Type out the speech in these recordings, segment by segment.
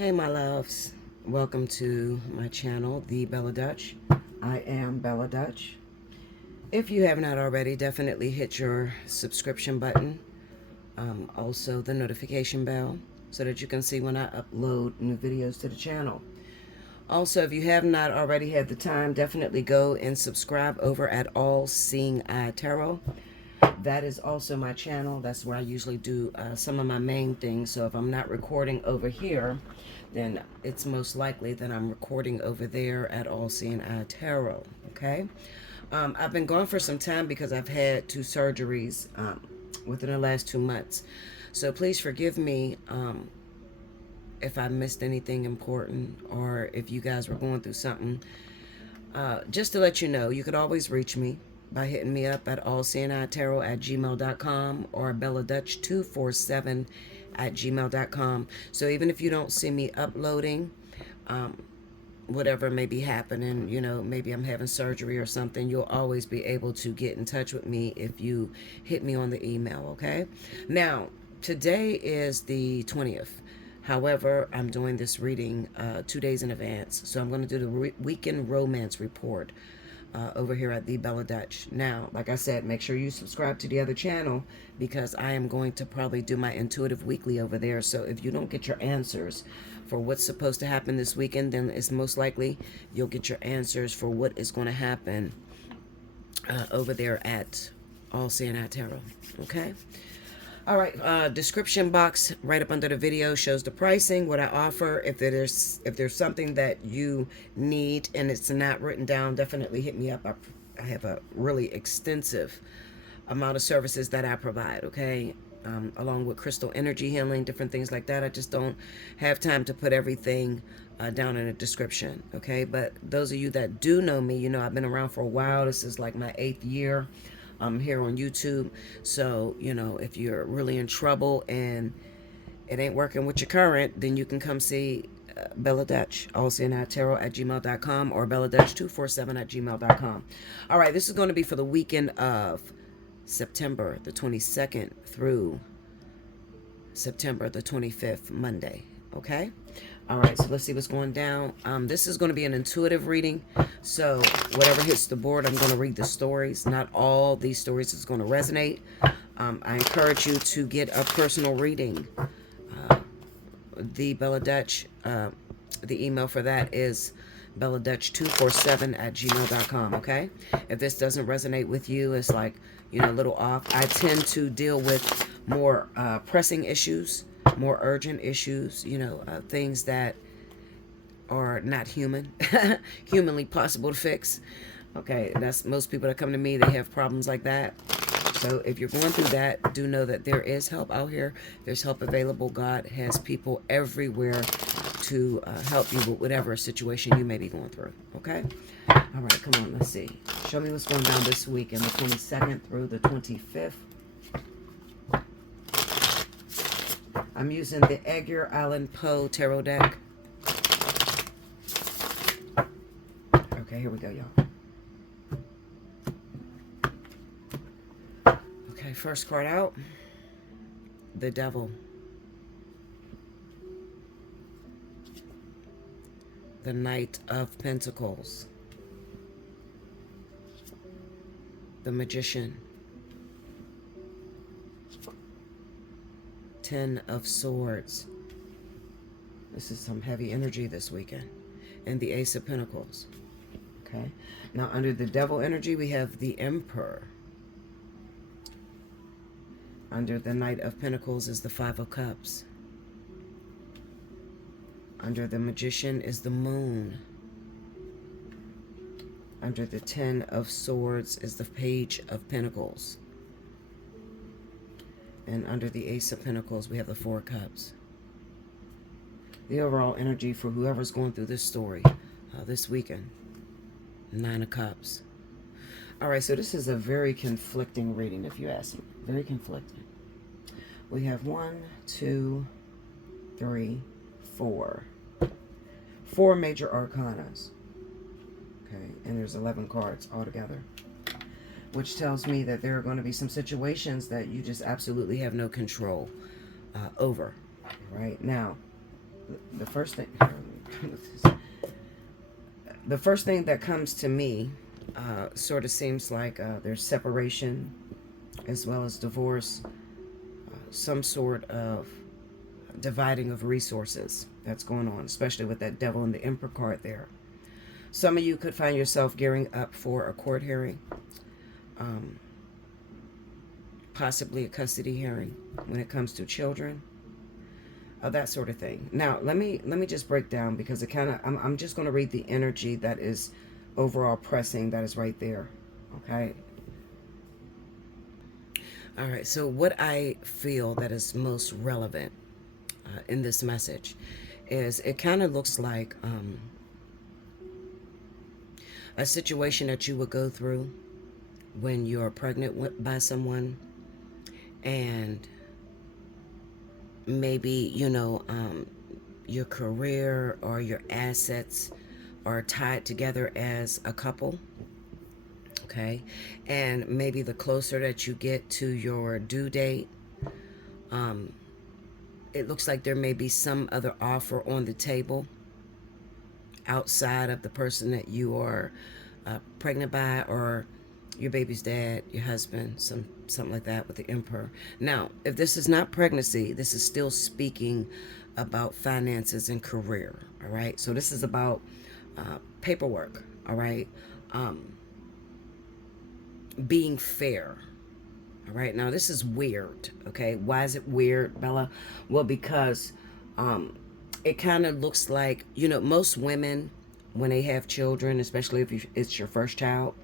Hey my loves, welcome to my channel, The Bella Dutch. I am Bella Dutch. If you have not already, definitely hit your subscription button, also the notification bell, so that you can see when I upload new videos to the channel. Also, if you have not already had the time, definitely go and subscribe over at Allseeingeyetarot. That is also my channel. That's where I usually do some of my main things. So if I'm not recording over here, then it's most likely that I'm recording over there at Allseeingeyetarot. Okay. I've been gone for some time because I've had two surgeries within the last 2 months. So please forgive me if I missed anything important or if you guys were going through something. Just to let you know, you could always reach me by hitting me up at allseeingeyetarot@gmail.com or belladutch247@gmail.com. So even if you don't see me uploading, whatever may be happening, maybe I'm having surgery or something, you'll always be able to get in touch with me if you hit me on the email, okay? Now, today is the 20th. However, I'm doing this reading 2 days in advance. So I'm going to do the weekend romance report over here at the Bella Dutch. Now, like I said, make sure you subscribe to the other channel because I am going to probably do my intuitive weekly over there. So if you don't get your answers for what's supposed to happen this weekend, then it's most likely you'll get your answers for what is going to happen over there at Allseeingeyetarot. Okay. All right, description box right up under the video shows the pricing, what I offer. If there's something that you need and it's not written down, definitely hit me up. I have a really extensive amount of services that I provide, okay? Along with crystal energy healing, different things like that. I just don't have time to put everything down in a description, okay? But those of you that do know me, I've been around for a while. This is like my 8th year here on YouTube. So, if you're really in trouble and it ain't working with your current, then you can come see Bella Dutch, allseeingeyetarot@gmail.com or belladutch247@gmail.com. All right, this is going to be for the weekend of September the 22nd through September the 25th, Monday. Okay? All right, so let's see what's going down. This is going to be an intuitive reading. So whatever hits the board, I'm going to read the stories. Not all these stories is going to resonate. I encourage you to get a personal reading. The Bella Dutch, the email for that is belladutch247@gmail.com, okay? If this doesn't resonate with you, it's like, a little off. I tend to deal with more pressing issues, more urgent issues, things that are not human, humanly possible to fix. Okay, that's most people that come to me, they have problems like that. So if you're going through that, do know that there is help out here. There's help available. God has people everywhere to help you with whatever situation you may be going through. Okay? All right, come on, let's see. Show me what's going down this week in the 22nd through the 25th. I'm using the Edgar Allan Poe Tarot deck. Okay, here we go, y'all. Okay, first card out. The Devil. The Knight of Pentacles. The Magician. 10 of Swords. This is some heavy energy this weekend. And the Ace of Pentacles. Okay. Now, under the Devil energy, we have the Emperor. Under the Knight of Pentacles is the Five of Cups. Under the Magician is the Moon. Under the 10 of Swords is the Page of Pentacles. And under the Ace of Pentacles, we have the Four Cups. The overall energy for whoever's going through this story this weekend. 9 of Cups. All right, so this is a very conflicting reading, if you ask me. Very conflicting. We have 1, 2, 3, 4. 4 major arcanas. Okay, and there's 11 cards altogether. Which tells me that there are going to be some situations that you just absolutely have no control over. Right now, the first thing, the first thing that comes to me sort of seems like there's separation as well as divorce, some sort of dividing of resources that's going on, especially with that devil and the emperor card there. Some of you could find yourself gearing up for a court hearing, possibly a custody hearing when it comes to children, that sort of thing. Now, let me just break down, because it kind of, I'm just going to read the energy that is overall pressing, that is right there. Okay. All right. So what I feel that is most relevant in this message is it kind of looks like a situation that you would go through when you're pregnant by someone, and maybe, your career or your assets are tied together as a couple. Okay. And maybe the closer that you get to your due date, it looks like there may be some other offer on the table outside of the person that you are pregnant by, or your baby's dad, your husband, something like that with the emperor. Now, if this is not pregnancy, this is still speaking about finances and career. All right. So this is about paperwork. All right. Being fair. All right. Now, this is weird. Okay. Why is it weird, Bella? Well, because it kind of looks like, most women, when they have children, especially if it's your first child,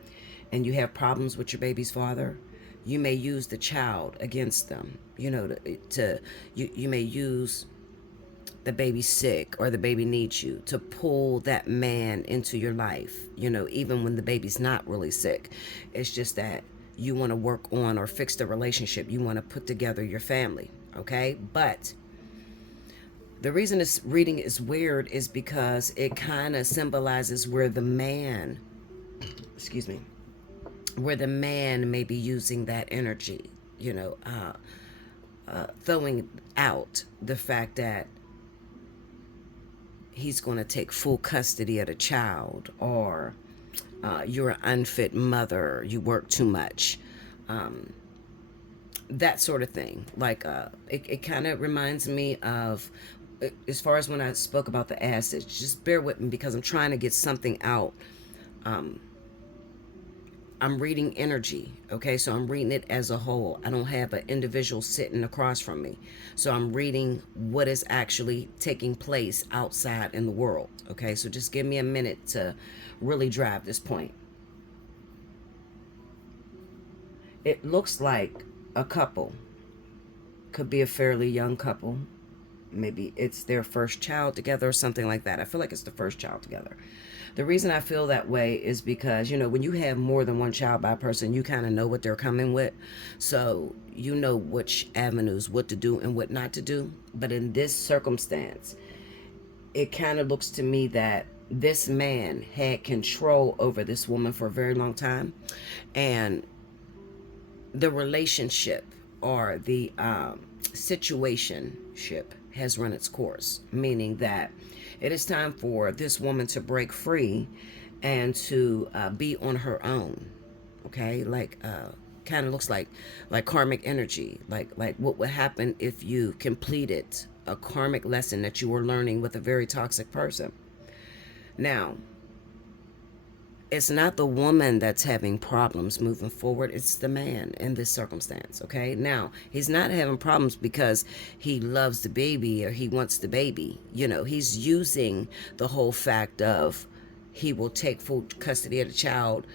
and you have problems with your baby's father, you may use the child against them. You may use the baby's sick or the baby needs you to pull that man into your life, even when the baby's not really sick. It's just that you want to work on or fix the relationship. You want to put together your family. Okay. But the reason this reading is weird is because it kind of symbolizes where the man, excuse me, where the man may be using that energy, throwing out the fact that he's going to take full custody of the child, or you're an unfit mother, you work too much, that sort of thing. Like it kind of reminds me of, as far as when I spoke about the acids, just bear with me because I'm trying to get something out. I'm reading energy, okay? So I'm reading it as a whole. I don't have an individual sitting across from me. So I'm reading what is actually taking place outside in the world, okay? So just give me a minute to really drive this point. It looks like a couple. Could be a fairly young couple. Maybe it's their first child together or something like that. I feel like it's the first child together. The reason I feel that way is because, when you have more than one child by a person, you kind of know what they're coming with. So you know which avenues, what to do and what not to do. But in this circumstance, it kind of looks to me that this man had control over this woman for a very long time. And the relationship or the situationship has run its course, meaning that it is time for this woman to break free and to be on her own. Okay, like kind of looks like karmic energy, like what would happen if you completed a karmic lesson that you were learning with a very toxic person. Now, it's not the woman that's having problems moving forward. It's the man in this circumstance. Okay. Now, he's not having problems because he loves the baby or he wants the baby. He's using the whole fact of he will take full custody of the child.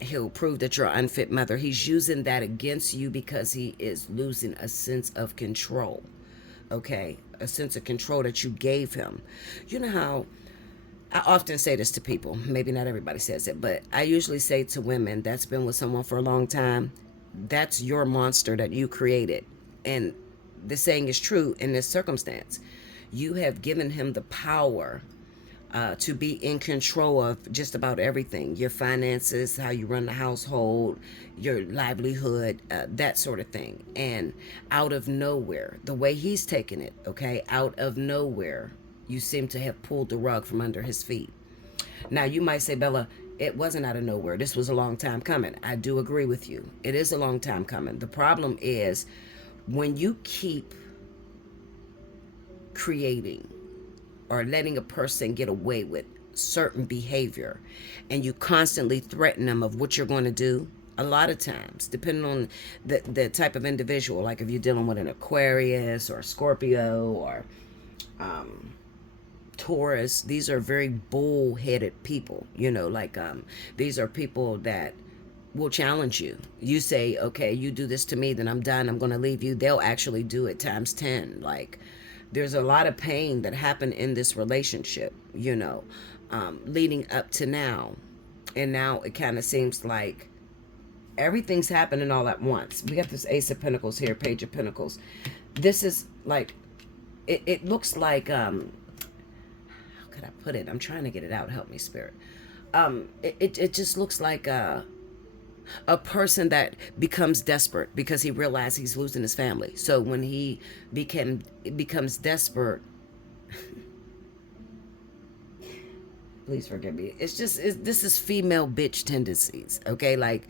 He'll prove that you're an unfit mother. He's using that against you because he is losing a sense of control. Okay. A sense of control that you gave him. You know how I often say this to people, maybe not everybody says it, but I usually say to women that's been with someone for a long time, that's your monster that you created. And the saying is true in this circumstance. You have given him the power to be in control of just about everything, your finances, how you run the household, your livelihood, that sort of thing. And out of nowhere, the way he's taken it, okay, out of nowhere, you seem to have pulled the rug from under his feet. Now, you might say, Bella, it wasn't out of nowhere. This was a long time coming. I do agree with you. It is a long time coming. The problem is when you keep creating or letting a person get away with certain behavior and you constantly threaten them of what you're going to do, a lot of times, depending on the type of individual, like if you're dealing with an Aquarius or a Scorpio or Taurus, these are very bull-headed people, these are people that will challenge you. You say, okay, you do this to me, then I'm done, I'm going to leave you. They'll actually do it times 10. Like, there's a lot of pain that happened in this relationship, leading up to now. And now it kind of seems like everything's happening all at once. We got this Ace of Pentacles here, Page of Pentacles. This is like, it looks like, how could I put it? I'm trying to get it out. Help me, Spirit. It just looks like a person that becomes desperate because he realized he's losing his family. So when he becomes desperate, please forgive me. This is female bitch tendencies. Okay, like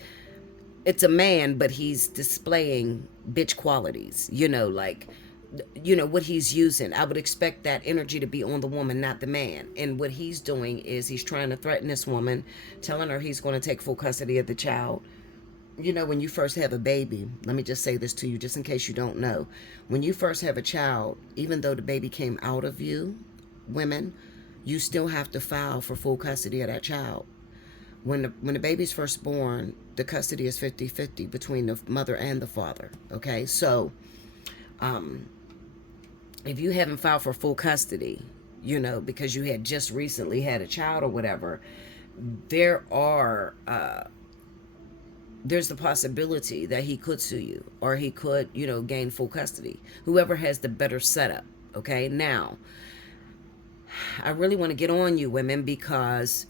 it's a man, but he's displaying bitch qualities. What he's using. I would expect that energy to be on the woman, not the man. And what he's doing is he's trying to threaten this woman, telling her he's going to take full custody of the child. When you first have a baby, let me just say this to you, just in case you don't know. When you first have a child, even though the baby came out of you, women, you still have to file for full custody of that child. When the baby's first born, the custody is 50-50 between the mother and the father. Okay, so if you haven't filed for full custody, because you had just recently had a child or whatever, there's the possibility that he could sue you, or he could, gain full custody. Whoever has the better setup. Okay, now, I really want to get on you, women, because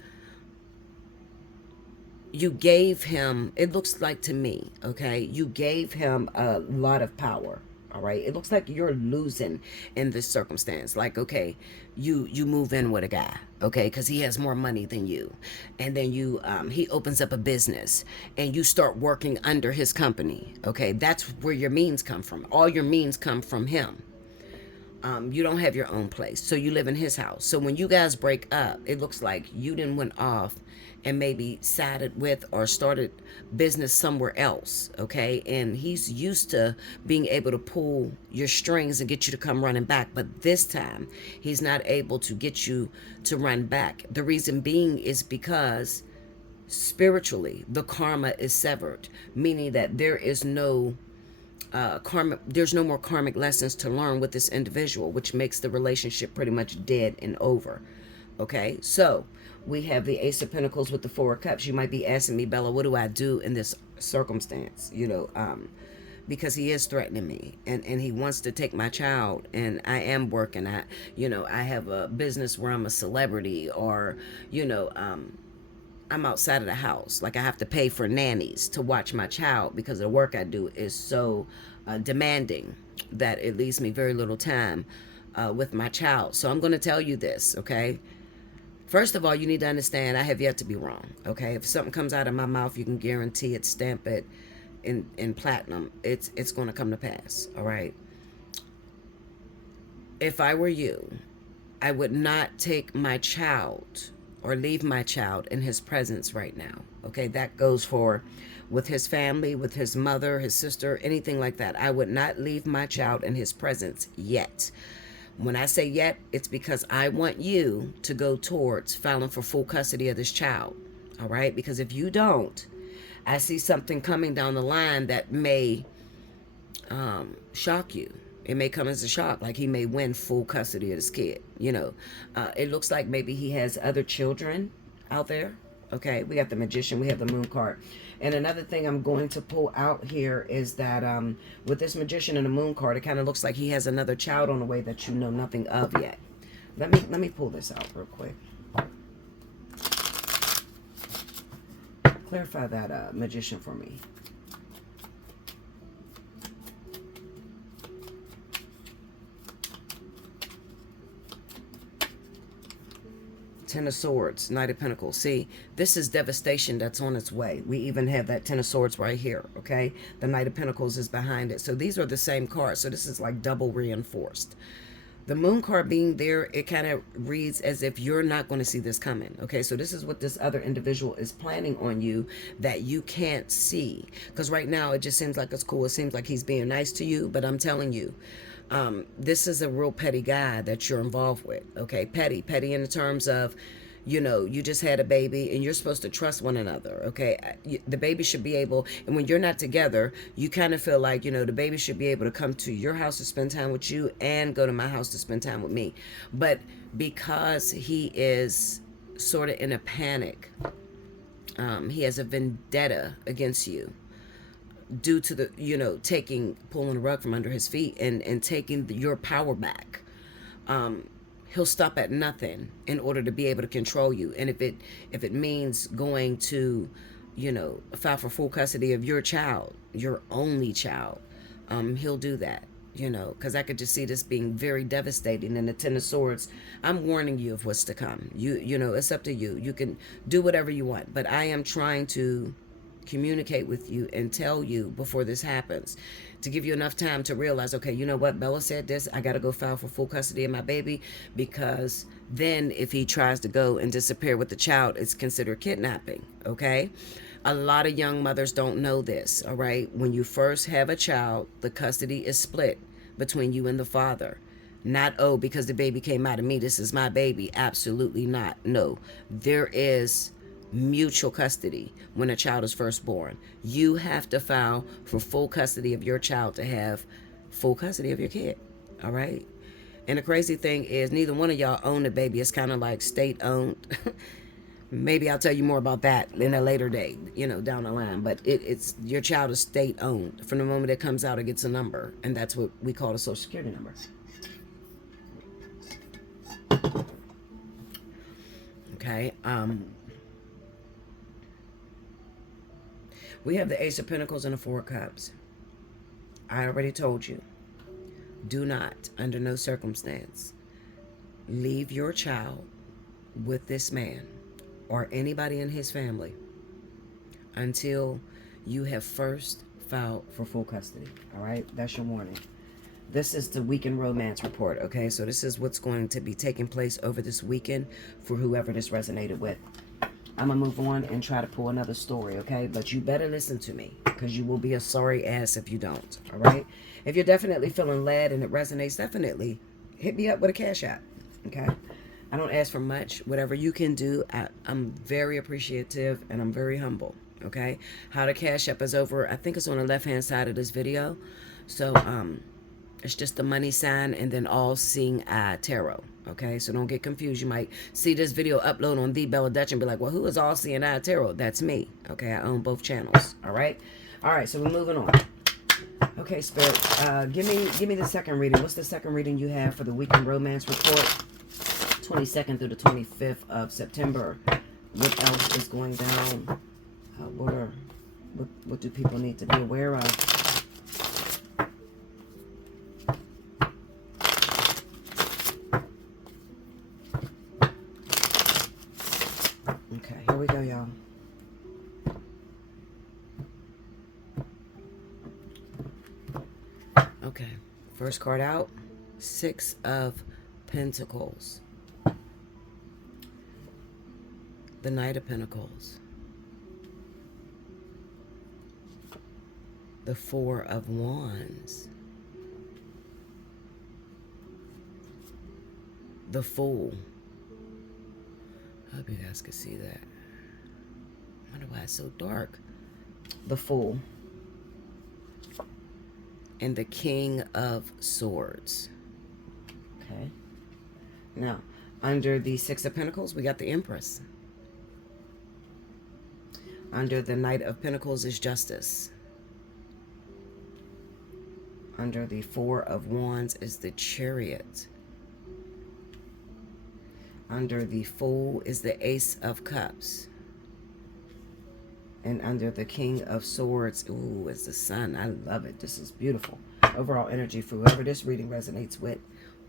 you gave him, it looks like to me, okay, you gave him a lot of power. All right, it looks like you're losing in this circumstance. Like, okay, you move in with a guy, okay, because he has more money than you, and then he opens up a business, and you start working under his company. Okay, that's where your means come from. All your means come from him. You don't have your own place, so you live in his house. So when you guys break up, it looks like you didn't went off and maybe sided with or started business somewhere else, okay? And he's used to being able to pull your strings and get you to come running back, but this time he's not able to get you to run back. The reason being is because spiritually the karma is severed, meaning that there is no there's no more karmic lessons to learn with this individual, which makes the relationship pretty much dead and over. Okay, so we have the Ace of Pentacles with the Four of Cups. You might be asking me, Bella, what do I do in this circumstance? Because he is threatening me, and he wants to take my child, and I am working. I have a business where I'm a celebrity, or I'm outside of the house. Like, I have to pay for nannies to watch my child because the work I do is so demanding that it leaves me very little time with my child. So I'm going to tell you this, okay? First of all, you need to understand I have yet to be wrong, okay? If something comes out of my mouth, you can guarantee it, stamp it in platinum. It's going to come to pass, all right? If I were you, I would not take my child or leave my child in his presence right now. Okay, that goes for with his family, with his mother, his sister, anything like that. I would not leave my child in his presence yet. When I say yet, it's because I want you to go towards filing for full custody of this child. All right, because if you don't, I see something coming down the line that may shock you. It may come as a shock, like he may win full custody of this kid. It looks like maybe he has other children out there. Okay, we got the Magician, we have the Moon card. And another thing I'm going to pull out here is that with this Magician and the Moon card, it kind of looks like he has another child on the way that you know nothing of yet. Let me pull this out real quick. Clarify that Magician for me. Ten of Swords, Knight of Pentacles. See, this is devastation that's on its way. We even have that Ten of Swords right here, okay? The Knight of Pentacles is behind it. So these are the same cards. So this is like double reinforced. The Moon card being there, it kind of reads as if you're not going to see this coming, okay? So this is what this other individual is planning on you that you can't see. Because right now, it just seems like it's cool. It seems like he's being nice to you, but I'm telling you, this is a real petty guy that you're involved with, okay? Petty in the terms of, you know, you just had a baby and you're supposed to trust one another, okay? The baby should be able, and when you're not together, you kind of feel like, you know, the baby should be able to come to your house to spend time with you and go to my house to spend time with me. But because he is sort of in a panic, he has a vendetta against you, due to the, you know, pulling the rug from under his feet and taking your power back. He'll stop at nothing in order to be able to control you. And if it means going to, you know, file for full custody of your child, your only child, he'll do that, you know, because I could just see this being very devastating. And the Ten of Swords, I'm warning you of what's to come. You know, it's up to you. You can do whatever you want, but I am trying to communicate with you and tell you before this happens, to give you enough time to realize, okay, you know what, Bella said this, I got to go file for full custody of my baby, because then if he tries to go and disappear with the child, it's considered kidnapping, okay? A lot of young mothers don't know this, all right? When you first have a child, the custody is split between you and the father. Not, oh, because the baby came out of me, this is my baby. Absolutely not. No, there is mutual custody when a child is first born. You have to file for full custody of your child to have full custody of your kid, all right? And the crazy thing is, neither one of y'all own the baby. It's kind of like state owned. Maybe I'll tell you more about that in a later date, you know, down the line. But it's your child is state owned. From the moment it comes out, it gets a number, and that's what we call a Social Security number. Okay. We have the Ace of Pentacles and the Four of Cups. I already told you, do not, under no circumstance, leave your child with this man or anybody in his family until you have first filed for full custody. All right? That's your warning. This is the weekend romance report, okay? So this is what's going to be taking place over this weekend for whoever this resonated with. I'm going to move on and try to pull another story, okay? But you better listen to me, because you will be a sorry ass if you don't, all right? If you're definitely feeling led and it resonates, definitely hit me up with a cash app, okay? I don't ask for much. Whatever you can do, I'm very appreciative and I'm very humble, okay? How to cash app is over, I think it's on the left-hand side of this video. So, it's just the money sign and then Allseeingeyetarot. Okay, so don't get confused. You might see this video upload on The Bella Dutch and be like, well, who is Allseeingeyetarot? That's me. Okay, I own both channels. All right, so we're moving on. Okay, Spirit, give me the second reading. What's the second reading you have for the weekend romance report, 22nd through the 25th of September? What else is going down? What do people need to be aware of? Okay, here we go, y'all. Okay, first card out, Six of Pentacles. The Knight of Pentacles. The Four of Wands. The Fool. I hope you guys can see that. I wonder why it's so dark. The Fool. And the King of Swords. Okay. Now, under the Six of Pentacles, we got the Empress. Under the Knight of Pentacles is Justice. Under the Four of Wands is the Chariot. Under the Fool is the Ace of Cups. And under the King of Swords, ooh, it's the Sun. I love it. This is beautiful. Overall energy for whoever this reading resonates with.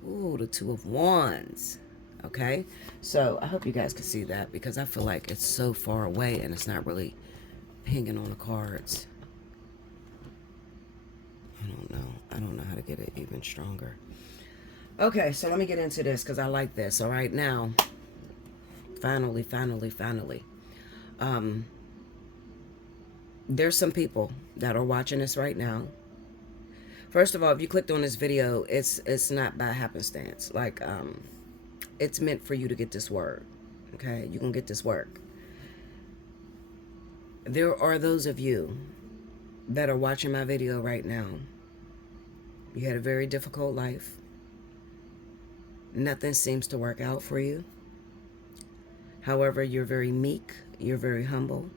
Ooh, the Two of Wands. Okay, so I hope you guys can see that, because I feel like it's so far away and it's not really pinging on the cards. I don't know how to get it even stronger. Okay, so let me get into this, because I like this. All right, now, finally. There's some people that are watching this right now. First of all, if you clicked on this video, it's not by happenstance. Like, it's meant for you to get this word. Okay, you can get this work. There are those of you that are watching my video right now. You had a very difficult life. Nothing seems to work out for you. However, you're very meek, you're very humble,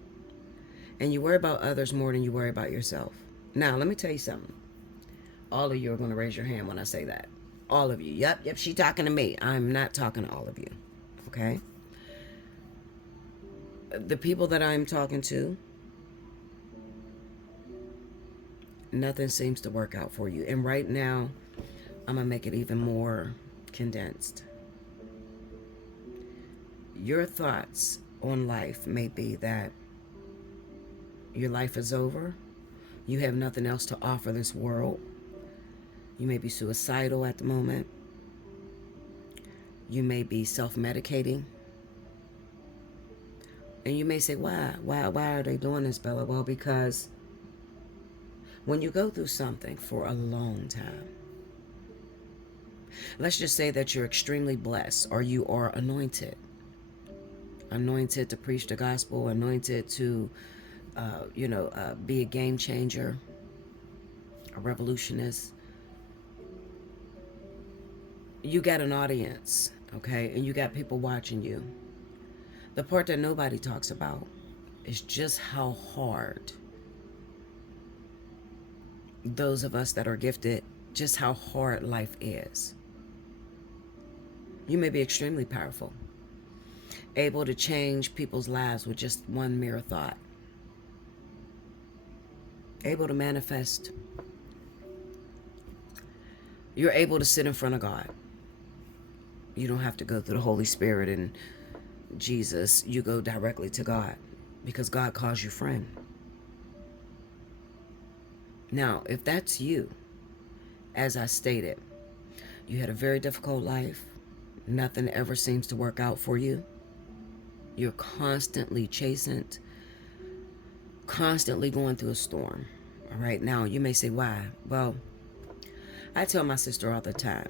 and you worry about others more than you worry about yourself. Now, let me tell you something. All of you are going to raise your hand when I say that. All of you. Yep, she talking to me. I'm not talking to all of you. Okay? The people that I'm talking to, nothing seems to work out for you. And right now, I'm going to make it even more condensed. Your thoughts on life may be that your life is over. You have nothing else to offer this world. You may be suicidal at the moment. You may be self-medicating. And you may say, why? Why are they doing this, Bella? Well, because when you go through something for a long time, let's just say that you're extremely blessed, or you are anointed to preach the gospel, anointed to, be a game changer, a revolutionist. You got an audience, okay? And you got people watching you. The part that nobody talks about is just how hard those of us that are gifted, just how hard life is. You may be extremely powerful, able to change people's lives with just one mere thought, able to manifest. You're able to sit in front of God. You don't have to go through the Holy Spirit and Jesus. You go directly to God, because God calls you friend. Now, if that's you, as I stated, you had a very difficult life. Nothing ever seems to work out for you. You're constantly chastened, constantly going through a storm. All right, now you may say, why? Well, I tell my sister all the time,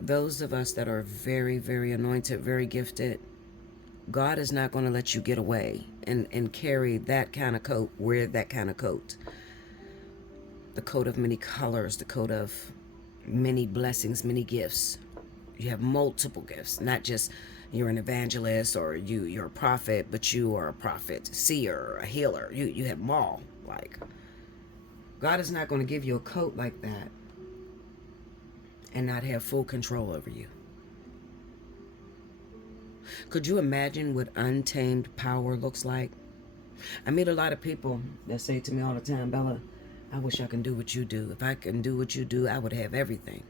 those of us that are very, very anointed, very gifted, God is not going to let you get away and carry that kind of coat, wear that kind of coat. The coat of many colors, the coat of many blessings, many gifts. You have multiple gifts, not just you're an evangelist or you're a prophet, but you are a prophet, seer, a healer. You have them all. Like, God is not going to give you a coat like that and not have full control over you. Could you imagine what untamed power looks like? I meet a lot of people that say to me all the time, Bella, I wish I can do what you do. If I can do what you do, I would have everything.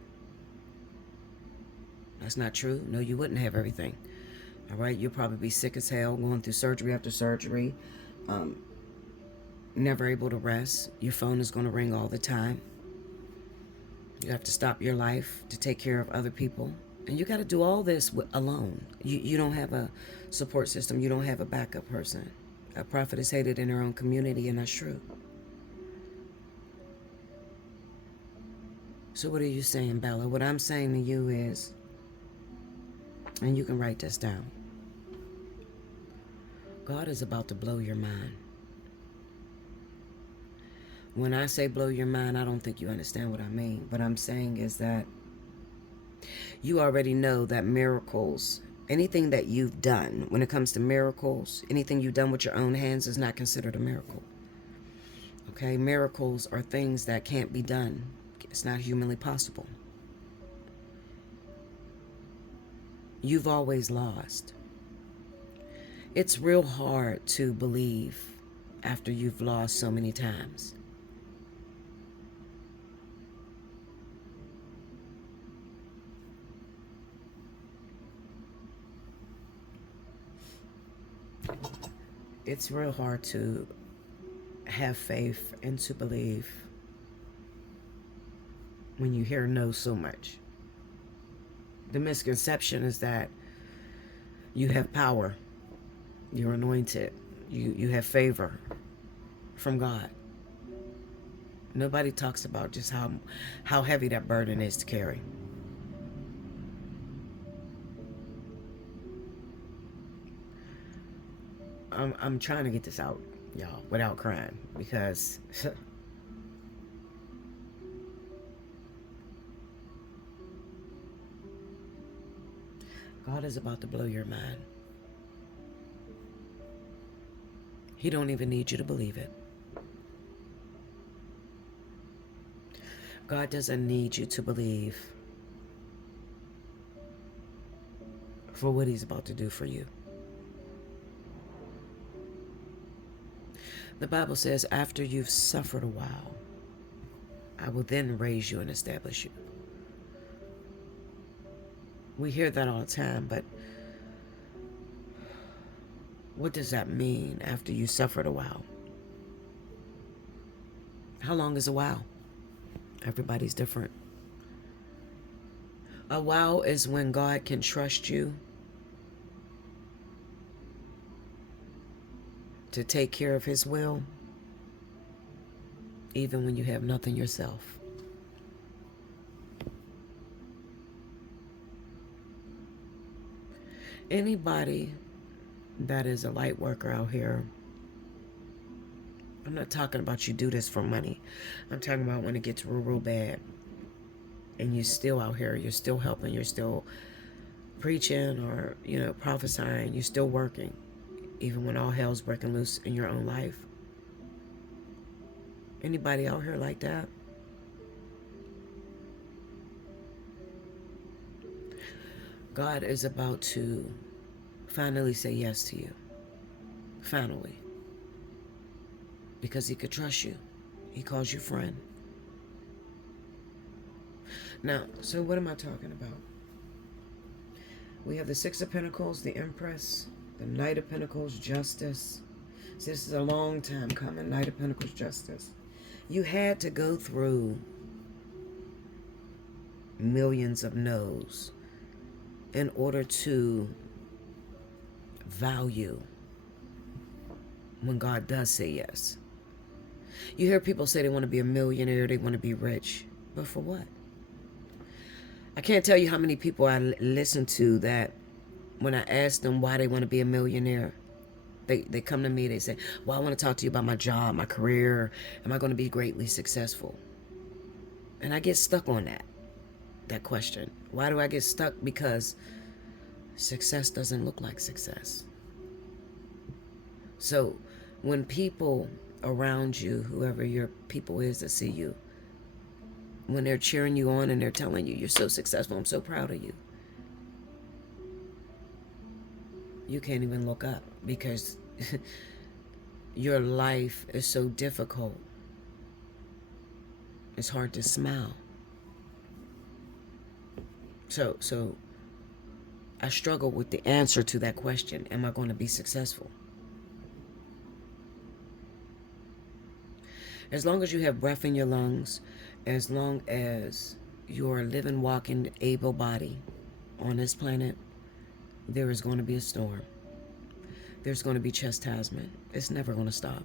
That's not true. No, you wouldn't have everything. All right, you'll probably be sick as hell, going through surgery after surgery, never able to rest. Your phone is going to ring all the time. You have to stop your life to take care of other people. And you got to do all this alone. You don't have a support system. You don't have a backup person. A prophet is hated in her own community, and that's true. So what are you saying, Bella? What I'm saying to you is, and you can write this down, God is about to blow your mind. When I say blow your mind, I don't think you understand what I mean. What I'm saying is that you already know that miracles, anything that you've done, when it comes to miracles, anything you've done with your own hands is not considered a miracle. Okay? Miracles are things that can't be done. It's not humanly possible. You've always lost. It's real hard to believe after you've lost so many times. It's real hard to have faith and to believe when you hear no so much. The misconception is that you have power, you're anointed, you have favor from God. Nobody talks about just how heavy that burden is to carry. I'm trying to get this out, y'all, without crying, because God is about to blow your mind. He don't even need you to believe it. God doesn't need you to believe for what he's about to do for you. The Bible says, after you've suffered a while, I will then raise you and establish you. We hear that all the time, but what does that mean after you suffered a while? How long is a while? Everybody's different. A while is when God can trust you to take care of his will, even when you have nothing yourself. Anybody that is a light worker out here, I'm not talking about you do this for money. I'm talking about when it gets real, real bad and you're still out here, you're still helping, you're still preaching or, prophesying, you're still working, even when all hell's breaking loose in your own life. Anybody out here like that? God is about to finally say yes to you. Finally. Because he could trust you. He calls you friend. Now, so what am I talking about? We have the Six of Pentacles, the Empress, the Knight of Pentacles, Justice. So this is a long time coming, Knight of Pentacles, Justice. You had to go through millions of no's in order to value when God does say yes. You hear people say they want to be a millionaire, they want to be rich, but for what? I can't tell you how many people I listen to that when I ask them why they want to be a millionaire, they come to me, they say, well, I want to talk to you about my job, my career. Am I going to be greatly successful? And I get stuck on that question. Why do I get stuck? Because success doesn't look like success. So when people around you, whoever your people is that see you, when they're cheering you on and they're telling you, you're so successful, I'm so proud of you, you can't even look up because your life is so difficult. It's hard to smile. So I struggle with the answer to that question. Am I going to be successful? As long as you have breath in your lungs, as long as you're a living, walking, able body on this planet, there is going to be a storm. There's going to be chastisement. It's never going to stop.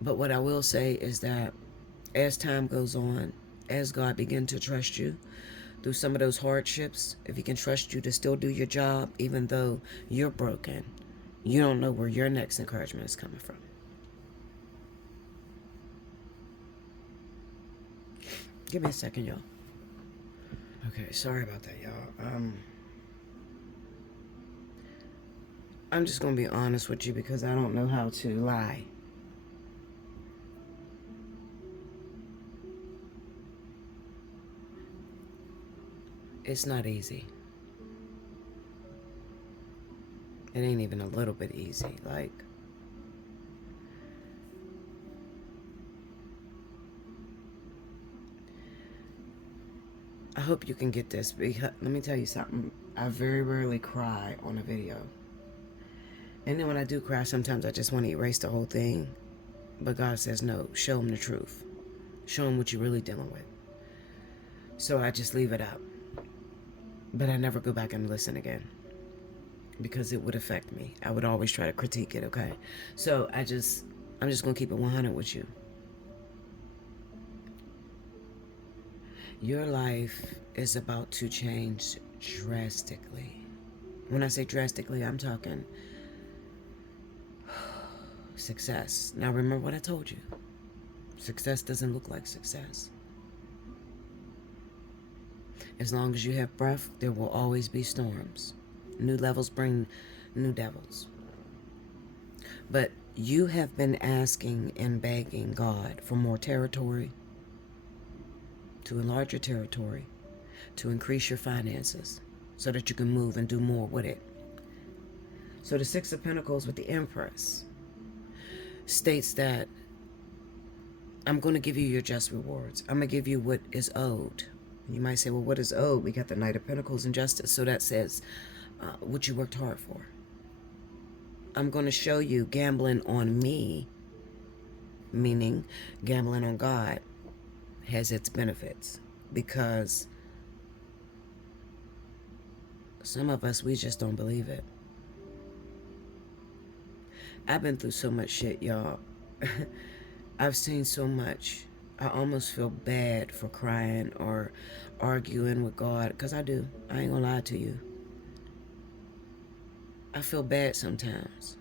But what I will say is that as time goes on, as God begins to trust you through some of those hardships, if he can trust you to still do your job, even though you're broken, you don't know where your next encouragement is coming from. Give me a second, y'all. Okay, sorry about that, y'all. I'm just going to be honest with you because I don't know how to lie. It's not easy. It ain't even a little bit easy. Like, I hope you can get this, because let me tell you something. I very rarely cry on a video. And then when I do cry, sometimes I just want to erase the whole thing. But God says, no, show them the truth. Show them what you're really dealing with. So I just leave it up. But I never go back and listen again, because it would affect me. I would always try to critique it, okay? So I'm just going to keep it 100 with you. Your life is about to change drastically. When I say drastically, I'm talking success. Now remember what I told you. Success doesn't look like success. As long as you have breath, there will always be storms. New levels bring new devils. But you have been asking and begging God for more territory, to enlarge your territory, to increase your finances, so that you can move and do more with it. So the Six of Pentacles with the Empress states that I'm going to give you your just rewards. I'm going to give you what is owed. You might say, well, what is owed? We got the Knight of Pentacles and Justice. So that says what you worked hard for. I'm going to show you gambling on me, meaning gambling on God, has its benefits. Because some of us, we just don't believe it. I've been through so much shit, y'all. I've seen so much. I almost feel bad for crying or arguing with God, because I do. I ain't gonna lie to you. I feel bad sometimes.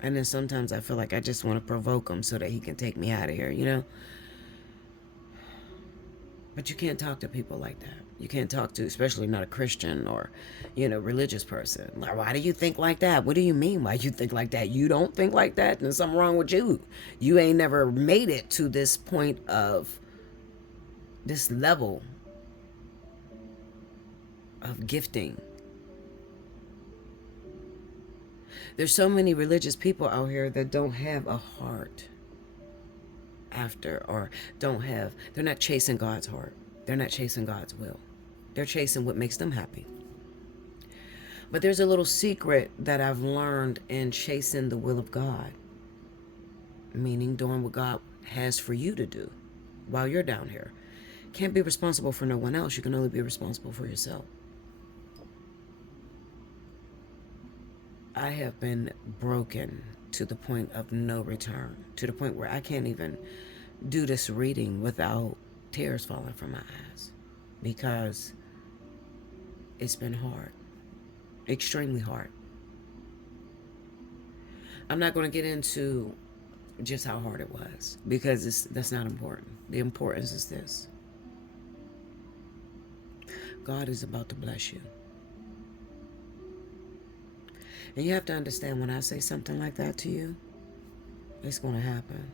And then sometimes I feel like I just want to provoke him so that he can take me out of here, you know? But you can't talk to people like that. You can't talk to, especially not a Christian or, religious person. Like, why do you think like that? What do you mean why you think like that? You don't think like that? There's something wrong with you. You ain't never made it to this point of this level of gifting. There's so many religious people out here that don't have a heart after, or they're not chasing God's heart. They're not chasing God's will. They're chasing what makes them happy. But there's a little secret that I've learned in chasing the will of God, meaning doing what God has for you to do while you're down here. Can't be responsible for no one else. You can only be responsible for yourself. I have been broken to the point of no return, to the point where I can't even do this reading without tears falling from my eyes, because it's been hard, extremely hard. I'm not going to get into just how hard it was, because that's not important. The importance is this: God is about to bless you. And you have to understand, when I say something like that to you, it's going to happen.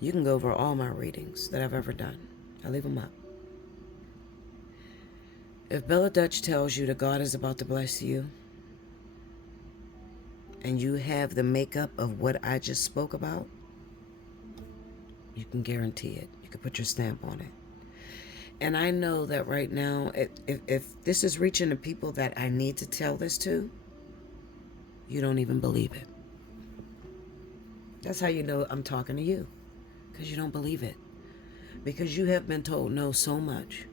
You can go over all my readings that I've ever done. I leave them up. If Bella Dutch tells you that God is about to bless you, and you have the makeup of what I just spoke about, you can guarantee it. You can put your stamp on it. And I know that right now, if this is reaching the people that I need to tell this to, you don't even believe it. That's how you know I'm talking to you, because you don't believe it. Because you have been told no so much.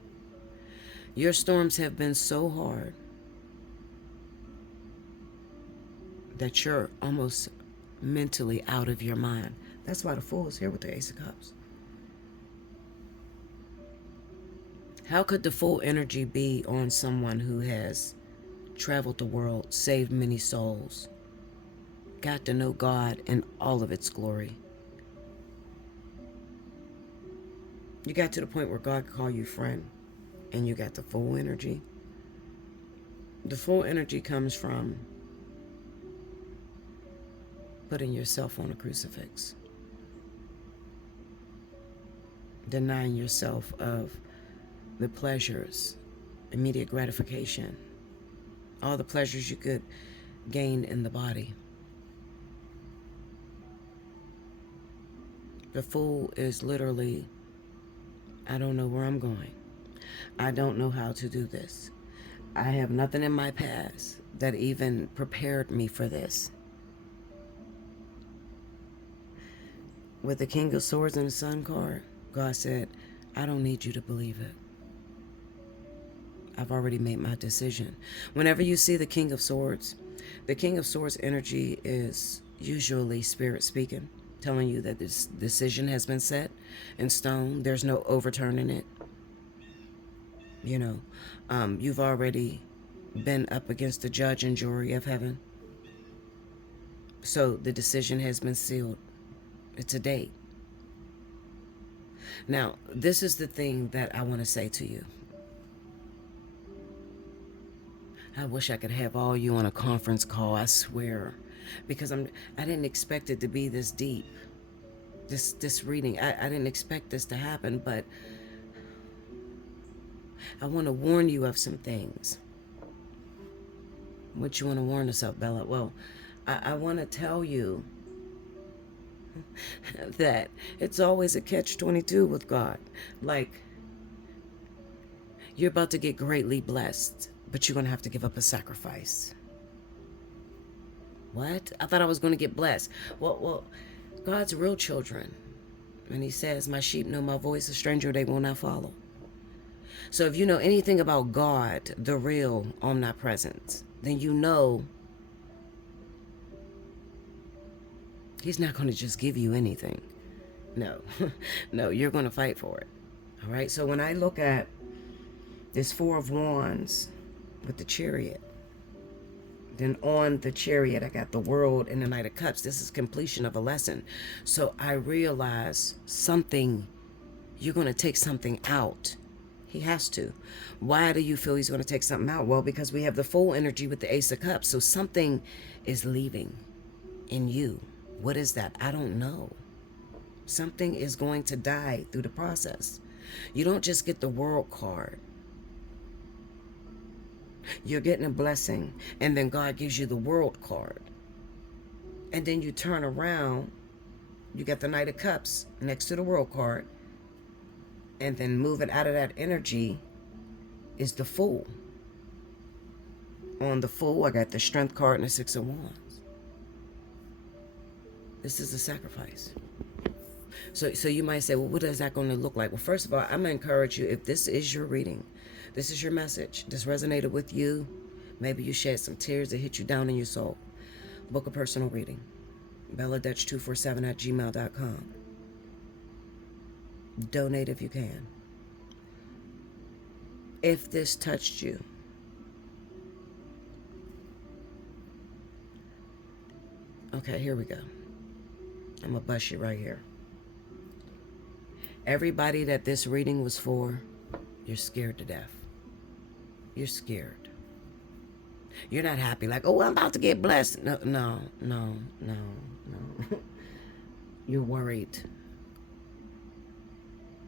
Your storms have been so hard that you're almost mentally out of your mind. That's why the Fool is here with the Ace of Cups. How could the full energy be on someone who has traveled the world, saved many souls, got to know God in all of its glory? You got to the point where God called you friend, and you got the full energy. The full energy comes from putting yourself on a crucifix, denying yourself of the pleasures immediate gratification, all the pleasures you could gain in the body. The fool is literally, I don't know where I'm going. I don't know how to do this. I have nothing in my past that even prepared me for this. With the King of Swords and the Sun card, God said, I don't need you to believe it. I've already made my decision. Whenever you see the King of Swords energy is usually spirit speaking, telling you that this decision has been set in stone. There's no overturning it. You know, you've already been up against the judge and jury of heaven. So the decision has been sealed. It's a date. Now, this is the thing that I want to say to you. I wish I could have all you on a conference call, I swear. Because I didn't expect it to be this deep. This reading. I didn't expect this to happen, but I want to warn you of some things. What you want to warn us of, Bella? Well, I want to tell you that it's always a catch-22 with God. Like, you're about to get greatly blessed, but you're going to have to give up a sacrifice. What? I thought I was going to get blessed. Well, God's real children. And he says, my sheep know my voice, a stranger they will not follow. So if you know anything about God, the real omnipresence, then you know he's not going to just give you anything. No, no, you're going to fight for it. All right. So when I look at this Four of Wands with the Chariot, then on the Chariot, I got the World and the Knight of Cups. This is completion of a lesson. So I realize something, you're going to take something out. He has to. Why do you feel he's going to take something out? Well, because we have the full energy with the Ace of Cups. So something is leaving in you. What is that? I don't know. Something is going to die through the process. You don't just get the World card. You're getting a blessing, and then God gives you the World card. And then you turn around, you get the Knight of Cups next to the World card, and then moving out of that energy is the Fool. On the Fool, I got the Strength card and the Six of Wands. This is a sacrifice. So you might say, well, what is that going to look like? Well, first of all, I'm going to encourage you, if this is your reading, this is your message, this resonated with you, maybe you shed some tears that hit you down in your soul, book a personal reading. BellaDutch247@gmail.com. Donate if you can. If this touched you, okay, here we go. I'm going to bust you right here. Everybody that this reading was for, you're scared to death. You're scared. You're not happy like, oh, I'm about to get blessed. No. You're worried.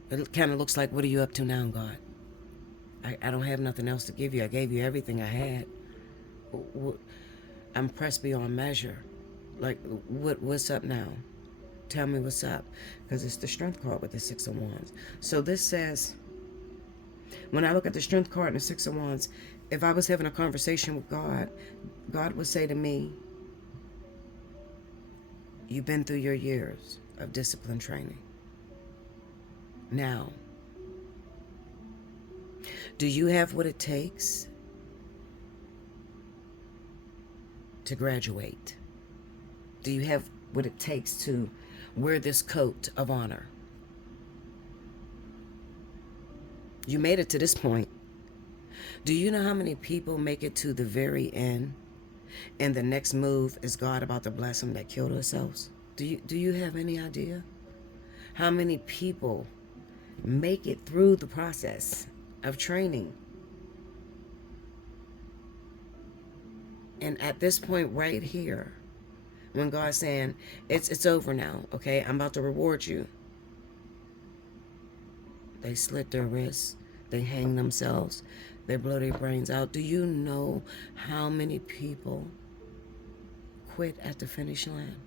It kind of looks like, what are you up to now, God? I don't have nothing else to give you. I gave you everything I had. I'm pressed beyond measure. Like, what's up now? Tell me what's up. Because it's the Strength card with the Six of Wands. So this says, when I look at the Strength card and the Six of Wands, if I was having a conversation with God, God would say to me, you've been through your years of discipline training. Now, do you have what it takes to graduate? Do you have what it takes to wear this coat of honor? You made it to this point. Do you know how many people make it to the very end and the next move is God about to bless them that killed themselves? Do you have any idea? How many people make it through the process of training? And at this point right here, when God's saying, it's over now, okay? I'm about to reward you. They slit their wrists. They hang themselves. They blow their brains out. Do you know how many people quit at the finish line?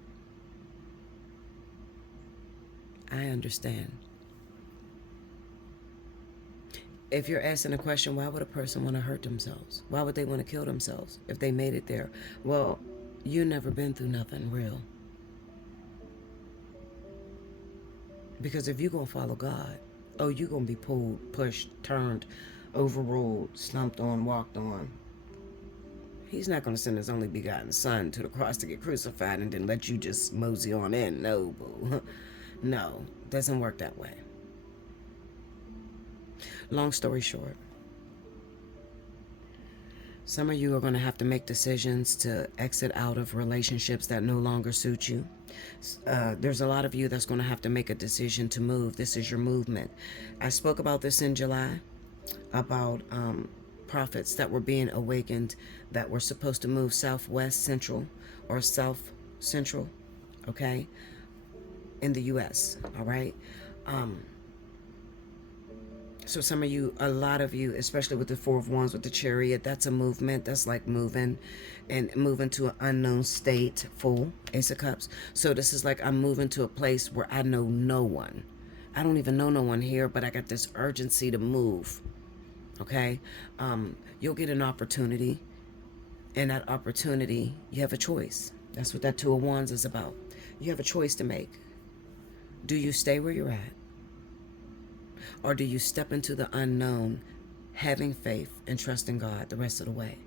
I understand. If you're asking a question, why would a person want to hurt themselves? Why would they want to kill themselves if they made it there? Well, you never been through nothing real. Because if you're going to follow God, oh, you're going to be pulled, pushed, turned, overruled, slumped on, walked on. He's not going to send his only begotten son to the cross to get crucified and then let you just mosey on in. No, boo. No, doesn't work that way. Long story short, some of you are going to have to make decisions to exit out of relationships that no longer suit you. There's a lot of you that's going to have to make a decision to move. This is your movement. I spoke about this in July, about prophets that were being awakened that were supposed to move southwest central or south central, okay, in the U.S., all right? So some of you, a lot of you, especially with the Four of Wands, with the Chariot, that's a movement. That's like moving and moving to an unknown state, full, Ace of Cups. So this is like I'm moving to a place where I know no one. I don't even know no one here, but I got this urgency to move, okay? You'll get an opportunity, and that opportunity, you have a choice. That's what that Two of Wands is about. You have a choice to make. Do you stay where you're at? Or do you step into the unknown, having faith and trusting God the rest of the way?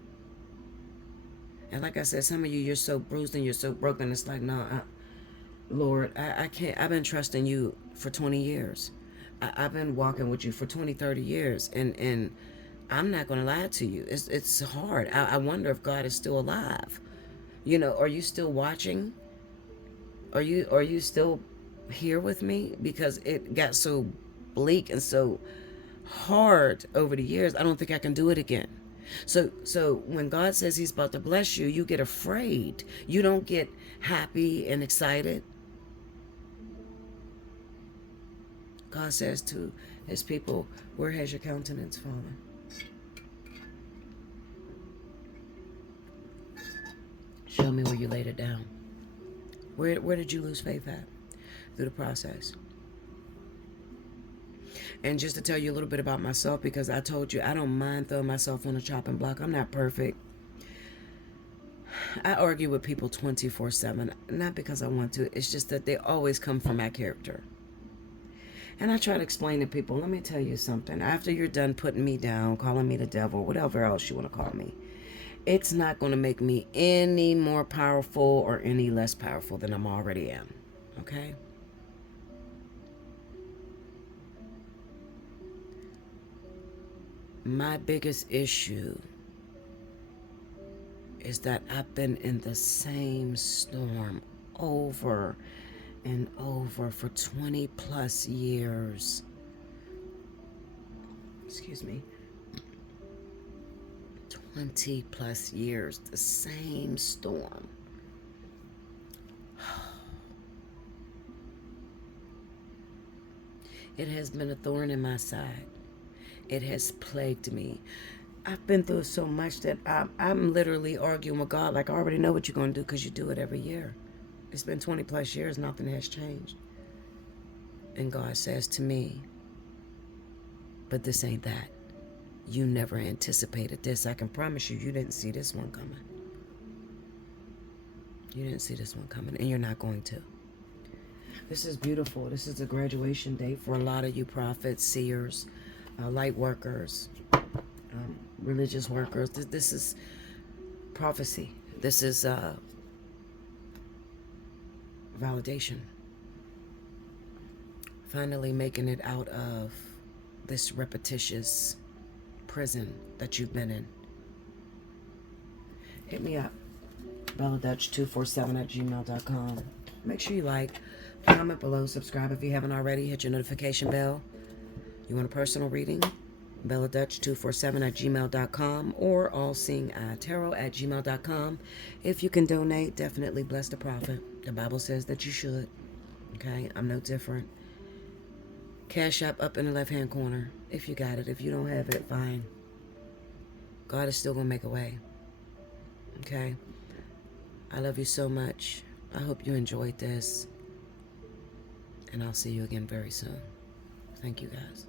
And like I said, some of you, you're so bruised and you're so broken. It's like, no, Lord, I can't. I've been trusting you for 20 years. I've been walking with you for 20, 30 years. And I'm not going to lie to you. It's hard. I wonder if God is still alive. You know, are you still watching? Are you still here with me? Because it got so bleak and so hard over the years. I don't think I can do it again. So when God says he's about to bless you, you get afraid. You don't get happy and excited. God says to his people, where has your countenance fallen? Show me where you laid it down. Where did you lose faith at through the process? And just to tell you a little bit about myself, because I told you I don't mind throwing myself on a chopping block. I'm not perfect. I argue with people 24/7, not because I want to. It's just that they always come from my character. And I try to explain to people, let me tell you something. After you're done putting me down, calling me the devil, whatever else you want to call me, it's not going to make me any more powerful or any less powerful than I'm already am. Okay? My biggest issue is that I've been in the same storm over and over for 20 plus years. Excuse me. 20 plus years, the same storm. It has been a thorn in my side. It has plagued me. I've been through so much that I'm literally arguing with God like I already know what you're going to do because you do it every year. It's been 20 plus years, nothing has changed. And God says to me, but this ain't that. You never anticipated this. I can promise you, you didn't see this one coming. You didn't see this one coming, and you're not going to. This is beautiful. This is a graduation date for a lot of you prophets, seers, light workers, religious workers. This is prophecy. This is validation. Finally making it out of this repetitious prison that you've been in. Hit me up. BellaDutch247@gmail.com. Make sure you like, comment below, subscribe if you haven't already, hit your notification bell. You want a personal reading? BellaDutch247@gmail.com or Allseeingeyetarot@gmail.com. If you can donate, definitely bless the prophet. The Bible says that you should. Okay, I'm no different. Cash App up in the left-hand corner. if you got it. If you don't have it, fine. God is still going to make a way. Okay? I love you so much. I hope you enjoyed this. And I'll see you again very soon. Thank you, guys.